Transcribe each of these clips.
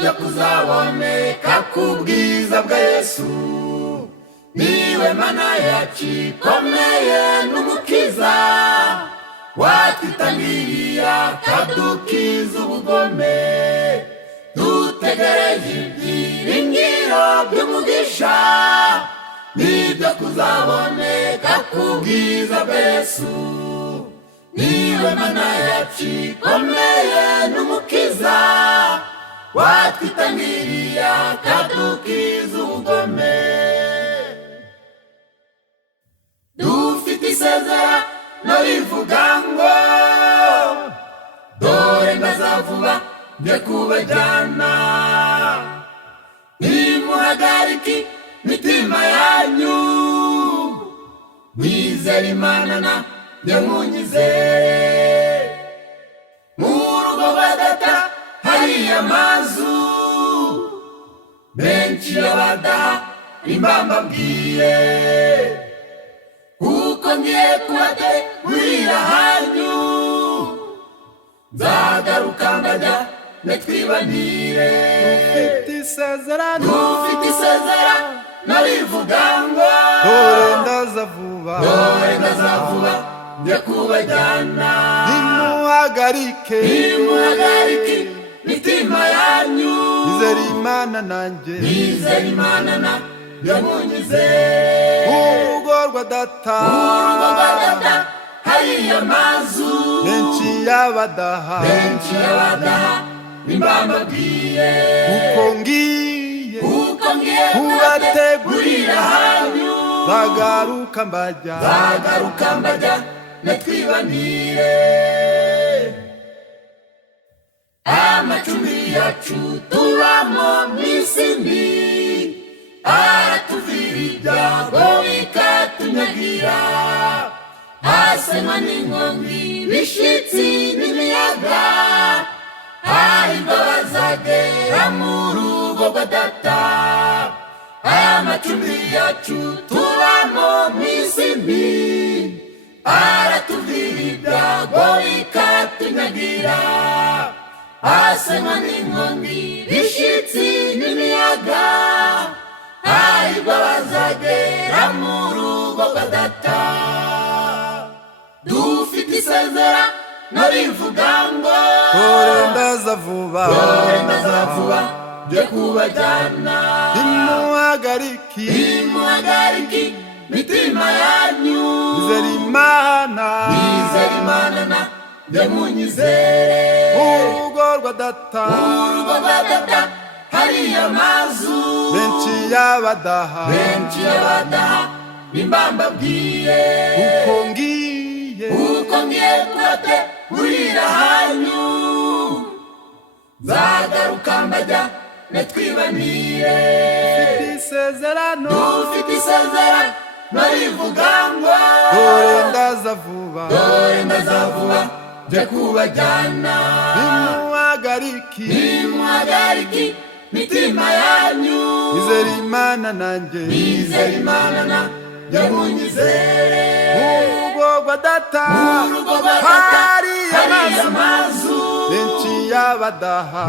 nibyo kuzaboneka kubwiza bwa Yesu. Niwe Mana yacu ikomeye n'umukiza, watwitangiye akadukiza ubugome. Dutegereje ibyiringiro by'umugisha, nibyo kuzaboneka kubwiza bwa Yesu. Niwe Mana yacu ikomeye n'umukiza, watwitangiye akadukiza ubugome. Dufite isezerano rivuga ngo, dore ndaza vuba nje kubajyana. Nimuhagarike imitima yanyu, mwizere Imana nanjye munyizere. Mu rugo rwa Data hari amazu menshi y'abadaha, imbamba mbwiye, kuko ngiye kubategurira hanyu. Nzagaruka mbajyane twibanire. Dufite isezerano rivuga ngo, dore ndaza vuba nje kubajyana. Nimuhagarike imitima yanyu, mwizere Imana nanjye munyizere. urugo rwa Data hari amazu menshi y'abadaha, imbamba mbwiye, kuko ngiye kubategurira hanyu. nzagaruka mbajyane twibanire. Amacumbi yacu tubamo mw'isi mbi, aratuvira ibyago bikatunyagira. Hasenywa n'inkongi, ibishitsi n'imiyaga, hahirwa abazagera mu rugo rwa Data. Amacumbi yacu tubamo mw'isi mbi, aratuvira ibyago bikatunyagira. Hasenywa n'inkongi, ibishitsi n'imiyaga, hahirwa abazagera mu rugo rwa Data. Dufite isezerano rivuga ngo, dore ndaza vuba nje kubajyana. Nimuhagarike imitima yanyu, mwizere Imana nanjye munyizere. urugo rwa Data hari amazu menshi y'abadaha, imbamba mbwiye, kuko ngiye kubategurira hanyu. Nzagaruka mbajyane twibanire. Dufite isezerano rivuga ngo, dore ndaza vuba nje kubajyana. Nimuhagarike imitima yanyu, mwizere Imana nanjye munyizere. urugo rwa Data hari amazu menshi y'abadaha,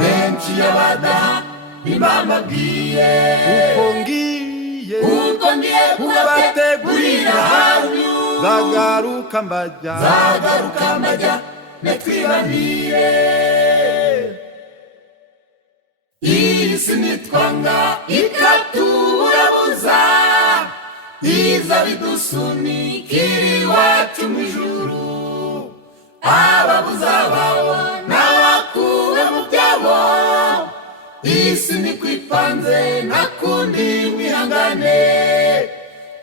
imbamba mbwiye, kuko ngiye kubategurira hanyu. nzagaruka mbajyane twibanire. Iyi si nitwanga ikatuburabuza, iza bidusunikira iwacu mu ijuru. Ababuza bawo n'abakuwe mu byabo, isi niko ipanze nta kundi mwihangane.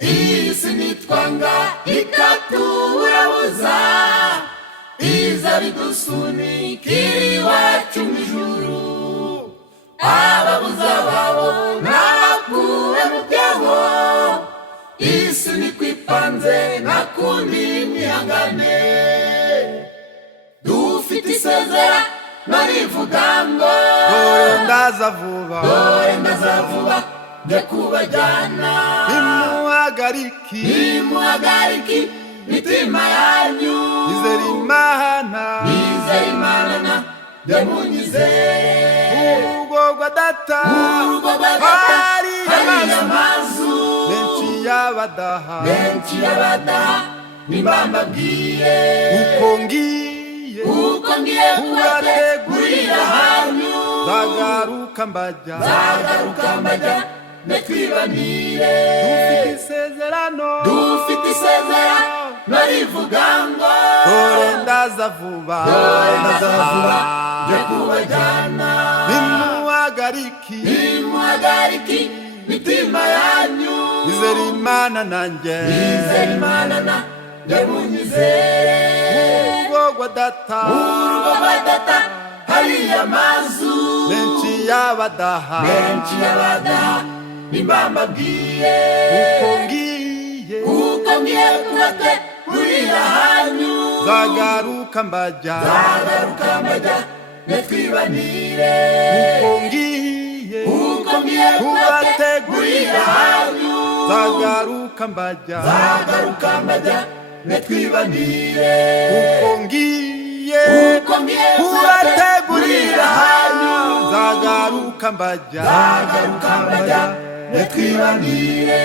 Iyi si nitwanga ikatuburabuza, iza bidusunikira iwacu mu ijuru. Ababuza bawo n'abakuwe mu byabo, isi niko ipanze nta kundi mwihangane. Dufite isezerano rivuga ngo, dore ndaza vuba nje kubajyana. Nimuhagarike imitima yanyu, mwizere Imana nanjye munyizere. urugo rwa wa data urugo rwa data hari hari amazu amazu menshi y'abadaha menshi y'abadaha nimbambabwiye uko ngiye kubategurira ahantu zagaruka mbajya netwibanire dufite isezerano narivuga ngo dore ndaza vuba nje kubajyana nimuhagariki mitima yanyu izere Imana nanjye munyizere urugo rwa data hari amazu menshi y'abadaha nimbambabwiye uko ngiye kubategurira ahantu zagaruka mbajya netwibanire uko ngiye kubategurira ahantu zagaruka mbajya netwibanire uko ngiye kubategurira ahantu zagaruka mbajya netwibanire